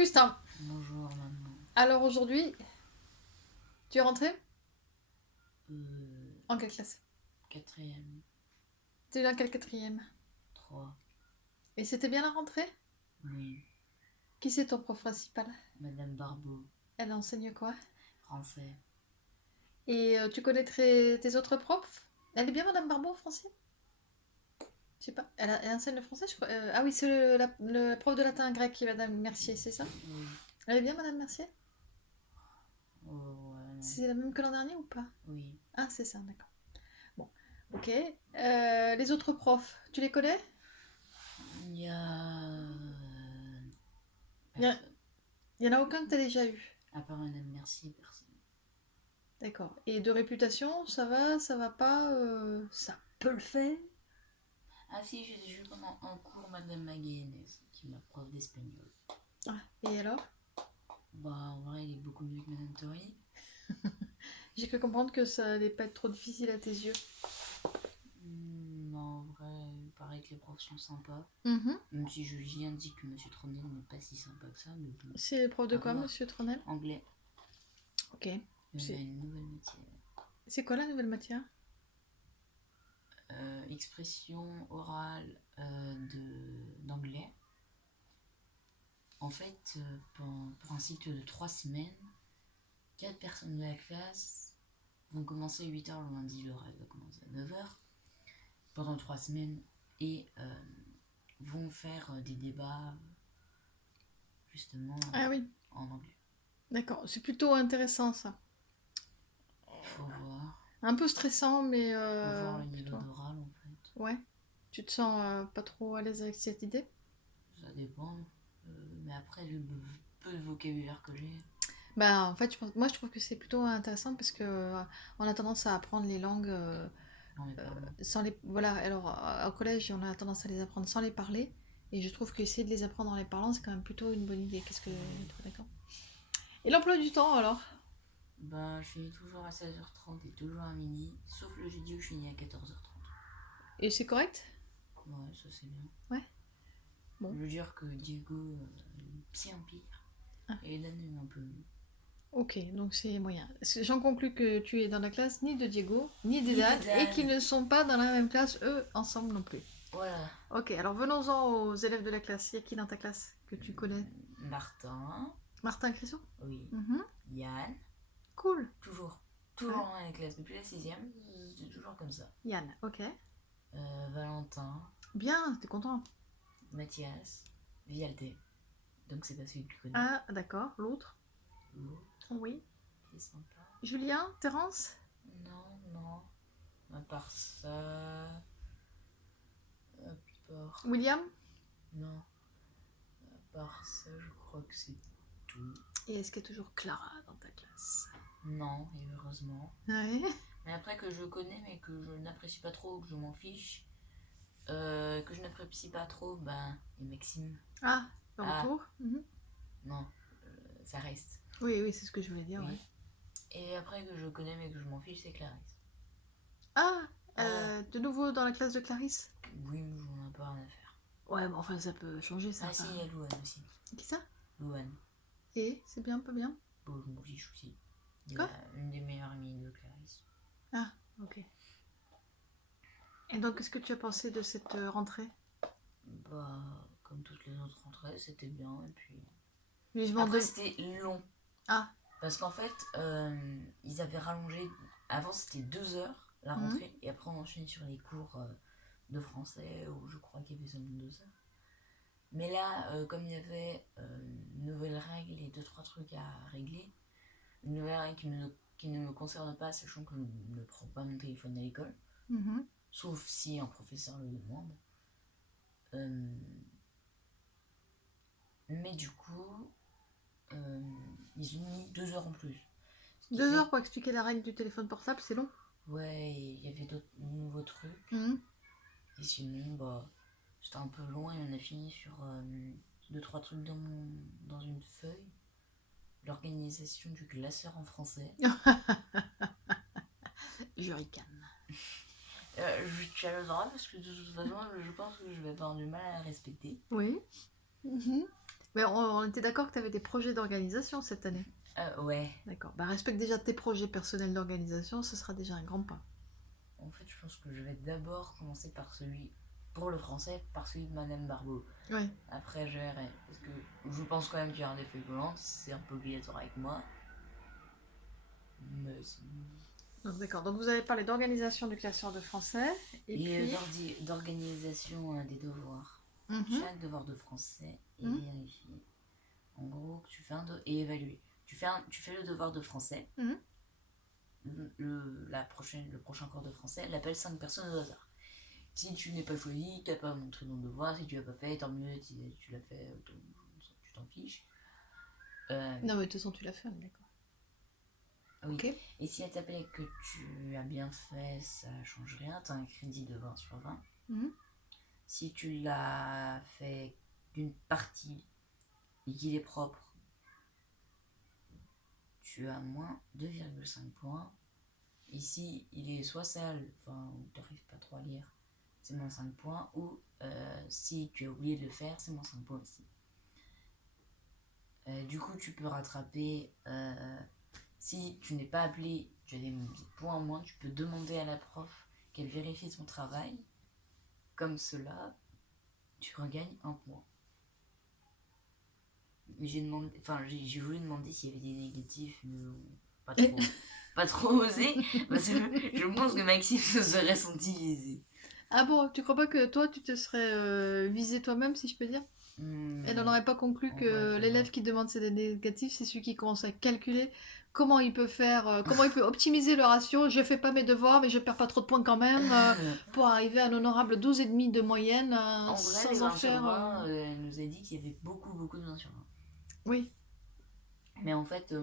Augustin, Bonjour maman. alors aujourd'hui, tu es rentré Euh, en quelle classe? Quatrième, Tu es dans quel quatrième? 3. Et c'était bien la rentrée? Oui. Qui c'est ton prof principal? Madame Barbeau, Elle enseigne quoi? français. Et tu connais tes autres profs? Elle est bien Madame Barbeau en français? Je sais pas, elle enseigne le français je crois. Ah oui, c'est le prof de latin grec qui est Madame Mercier, c'est ça? Oui. Elle est bien Madame Mercier? Oh, ouais, non. C'est la même que l'an dernier ou pas? Oui. Ah c'est ça, d'accord. Bon, ok. Les autres profs, tu les connais? Il y a... Il y, a- personne. il y en a aucun que tu as déjà eu? À part Madame Mercier, personne. D'accord. Et de réputation, ça va pas, ça peut le faire? Ah si, j'ai eu pendant un cours Madame Magalhães, qui est ma prof d'espagnol. Ah, et alors? Bah en vrai, il est beaucoup mieux que Madame Tori. J'ai cru comprendre que ça allait pas être trop difficile à tes yeux. Non, en vrai, il paraît que les profs sont sympas. Mhm. Même si Julien dit que Monsieur Tronel n'est pas si sympa que ça, mais bon. C'est prof de À quoi, voir. monsieur Tronel? Anglais. Ok. Il y a C'est une nouvelle matière. c'est quoi la nouvelle matière? Expression orale d'anglais. En fait, pour un cycle de 3 semaines, 4 personnes de la classe vont commencer à 8h le lundi, le reste va commencer à 9h pendant 3 semaines et vont faire des débats justement Ah oui, en anglais. d'accord. C'est plutôt intéressant ça. Faut voir. Un peu stressant, mais Faut voir le niveau plutôt. d'oral en fait. Ouais. Tu te sens pas trop à l'aise avec cette idée? Ça dépend. Mais après, vu le peu de vocabulaire que j'ai. Bah en fait, moi je trouve que c'est plutôt intéressant parce que on a tendance à apprendre les langues En les parlant. sans les... Voilà, alors au collège, on a tendance à les apprendre sans les parler. Et je trouve qu'essayer de les apprendre en les parlant, c'est quand même plutôt une bonne idée. Qu'est-ce que... Toi, d'accord? Et l'emploi du temps, alors? Bah, je finis toujours à 16h30 et toujours à midi, sauf le jeudi où je finis à 14h30. Et c'est correct? Ouais, ça c'est bien. Ouais. Bon. Je veux dire que Diego bien pire Ah. et Dan un peu mieux. Ok, donc c'est moyen. J'en conclus que tu es dans la classe ni de Diego, ni Ni d'Edan, d'Edan. et qu'ils ne sont pas dans la même classe, eux, ensemble non plus. Voilà. Ok, alors venons-en aux élèves de la classe. Y a qui dans ta classe que tu connais? Martin, Martin Crisson? oui. Mhm. Yann, Cool. toujours. Ouais. Toujours dans la classe. Depuis la 6ème, c'est toujours comme ça. Yann, ok. Valentin, Bien, t'es content. Mathias, Vialté. Donc c'est pas celui que tu connais. Ah, d'accord. L'autre? L'autre, Oui. qui est sympa. Julien? Terence? Non, non. À part ça. À part. William? Non. À part ça, je crois que c'est tout. Et est-ce qu'il y a toujours Clara dans ta classe? Non, et heureusement. Ouais. Mais après que je connais, mais que je n'apprécie pas trop, que je m'en fiche. Que je n'apprécie pas trop, ben. Et Maxime. Ah, le Ah. retour? Mhm. Non, ça reste. Oui, oui, c'est ce que je voulais dire, Oui. ouais. Et après que je connais, mais que je m'en fiche, c'est Clarisse. Ah, Ah. de nouveau dans la classe de Clarisse? Oui, mais j'en ai pas rien à faire. Ouais, mais enfin, ça peut changer, ça. Ah si, Enfin. il y a Louane aussi. Qui ça? Louane. Et c'est bien, pas bien? Bon, je m'en fiche aussi. Quoi? Une des meilleures amies de Clarisse. Ah, ok. Et donc, qu'est-ce que tu as pensé de cette rentrée? Bah, comme toutes les autres rentrées, c'était bien. Et puis. Vivement Après, de... c'était long. Ah, Parce qu'en fait, ils avaient rallongé. Avant, c'était 2 heures la rentrée. Et après, on enchaînait sur les cours de français, où je crois qu'il y avait seulement 2 heures. Mais là, comme il y avait une nouvelle règle et 2-3 trucs à régler, une nouvelle règle qui ne me concerne pas, sachant que je ne prends pas mon téléphone à l'école, mhm. sauf si un professeur le demande. Mais du coup, ils ont mis 2 heures en plus. 2 heures pour expliquer la règle du téléphone portable, c'est long. Ouais, il y avait d'autres nouveaux trucs. Mhm. Et sinon, bah, c'était un peu long et on a fini sur 2-3 trucs dans une feuille. L'organisation du classeur en français. Je ricane. Tu as le droit parce que de toute façon, je pense que je vais avoir du mal à la respecter. Oui. Mhm. Mais on était d'accord que tu avais des projets d'organisation cette année. Ouais. D'accord. Bah, respecte déjà tes projets personnels d'organisation, ce sera déjà un grand pas. En fait, je pense que je vais d'abord commencer par celui, pour le français, par celui de Madame Barbeau. Ouais. Après, je verrai. Parce que je pense quand même qu'il y a un effet volant, c'est un peu obligatoire avec moi. Mais Donc, d'accord. Donc vous avez parlé d'organisation du classeur de français. Et puis. d'organisation des devoirs. Mhm, Chaque devoir de français est mhm, vérifié. En gros, que tu fais et évalué. Tu fais le devoir de français. mhm. Le prochain cours de français l'appelle 5 personnes au hasard. Si tu n'es pas choisi, tu n'as pas montré ton devoir. Si tu l'as pas fait, tant mieux. Si tu l'as fait, tu t'en fiches. Non, mais de toute façon, tu l'as fait, on est d'accord. Oui. Ok. Et si elle t'appelle et que tu as bien fait, ça change rien. Tu as un crédit de 20 sur 20. Mhm. Si tu l'as fait d'une partie et qu'il est propre, tu as moins 2,5 points. Ici, il est soit sale, enfin, tu n'arrives pas trop à lire, c'est moins 5 points. Ou si tu as oublié de le faire, c'est moins 5 points aussi. Du coup, tu peux rattraper. Si tu n'es pas appelé, tu as des points en moins, tu peux demander à la prof qu'elle vérifie ton travail. Comme cela, tu regagnes un point. Mais j'ai voulu demander s'il y avait des négatifs, mais pas trop, pas trop osé, parce que je pense que Maxime se serait senti visé. Ah bon, tu crois pas que toi, tu te serais visé toi-même, si je peux dire? Elle n'en Non, aurait pas conclu en vrai, que c'est vrai. l'élève qui demande ses négatifs, c'est celui qui commence à calculer comment il peut faire, comment il peut optimiser le ratio. Je fais pas mes devoirs, mais je perds pas trop de points quand même, pour arriver à un honorable 12,5 de moyenne, En vrai, les sans en 20 sur faire. 20, elle nous a dit qu'il y avait beaucoup, beaucoup de 20 sur 20. Oui. Mais en fait,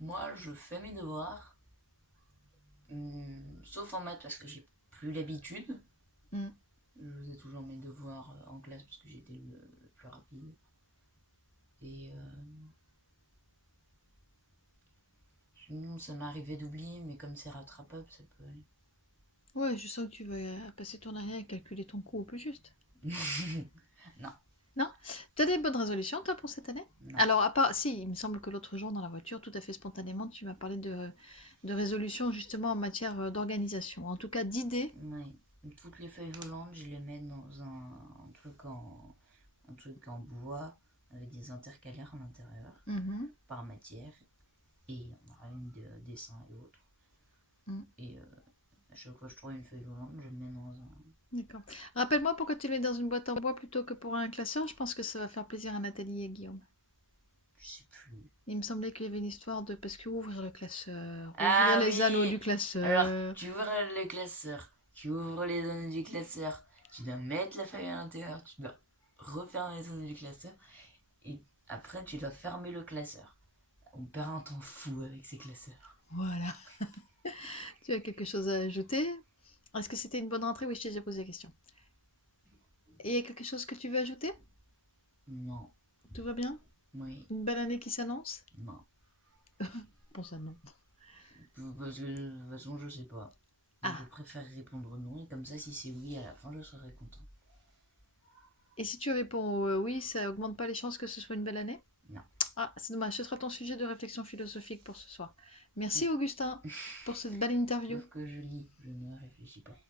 moi, je fais mes devoirs, sauf en maths parce que j'ai plus l'habitude. Mm. Je faisais toujours mes devoirs en classe parce que j'étais le plus rapide. Et sinon, ça m'arrivait d'oublier, mais comme c'est rattrapable, ça peut aller. Ouais, je sens que tu vas passer ton année à calculer ton coût au plus juste. Non, Non? Tu as des bonnes résolutions, toi, pour cette année? non. Alors, à part, si, il me semble que l'autre jour, dans la voiture, tout à fait spontanément, tu m'as parlé de résolutions, justement, en matière d'organisation. En tout cas, d'idées. Oui. Toutes les feuilles volantes, je les mets dans un truc en bois avec des intercalaires à l'intérieur Mhm. par matière et on a une de dessin et l'autre. Mm. Et à chaque fois que je trouve une feuille volante, je le mets dans un. D'accord. Rappelle-moi pourquoi tu le mets dans une boîte en bois plutôt que pour un classeur. Je pense que ça va faire plaisir à Nathalie et Guillaume. Je sais plus. Il me semblait qu'il y avait une histoire de parce que ouvrir le classeur, ouvrir Ah les anneaux du oui. Alors, classeur. tu ouvres le classeur, tu ouvres les zones du classeur, tu dois mettre la feuille à l'intérieur, tu dois refermer les zones du classeur, et après tu dois fermer le classeur. On perd un temps fou avec ces classeurs. Voilà. Tu as quelque chose à ajouter? Est-ce que c'était une bonne rentrée? Oui, je t'ai déjà posé la question. Et il y a quelque chose que tu veux ajouter? Non, Tout va bien? oui, Une belle année qui s'annonce? non. Bon, ça non. Parce que de toute façon, je sais pas. Je Ah, préfère répondre non, et comme ça, si c'est oui à la fin, je serai content. et si tu réponds oui, ça augmente pas les chances que ce soit une belle année? Non. Ah, c'est dommage, ce sera ton sujet de réflexion philosophique pour ce soir. Merci Augustin pour cette belle interview. Sauf que je lis, je ne réfléchis pas.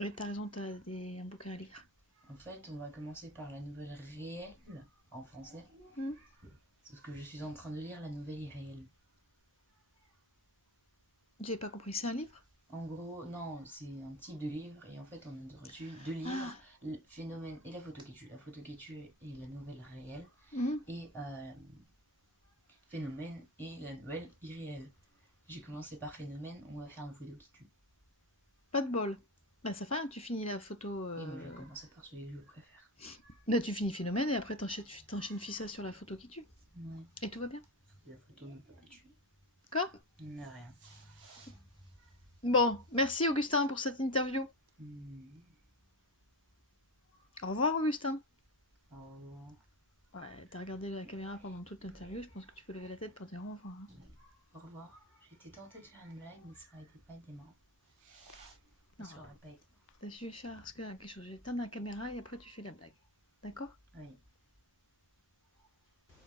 Oui, t'as raison, t'as un bouquin à lire. En fait, on va commencer par la nouvelle réelle en français. Hmm. Sauf que je suis en train de lire la nouvelle irréelle. J'ai pas compris, c'est un livre? En gros, non, c'est un type de livre et en fait, on a reçu deux livres, le phénomène et la photo qui tue. La photo qui tue est la nouvelle réelle Hmm. et phénomène et la nouvelle irréelle. J'ai commencé par phénomène, on va faire une photo qui tue. Pas de bol. Bah ça fait, hein, tu finis la photo. Oui, mais je vais commencer par celui que je préfère. Là, tu finis Phénomène et après t'enchaînes Fissa sur la photo qui tue. Ouais. Et tout va bien. La photo ne peut pas tuer. Quoi? Non, rien. Bon, merci Augustin pour cette interview. Au revoir Augustin. Au revoir. Ouais, t'as regardé la caméra pendant toute l'interview, je pense que tu peux lever la tête pour dire au revoir. Hein. Au revoir. J'étais tentée de faire une blague, mais ça aurait pas été marrant. Non. Ça aurait pas été. Je vais faire quelque chose, je vais éteindre la caméra et après tu fais la blague. d'accord? Oui.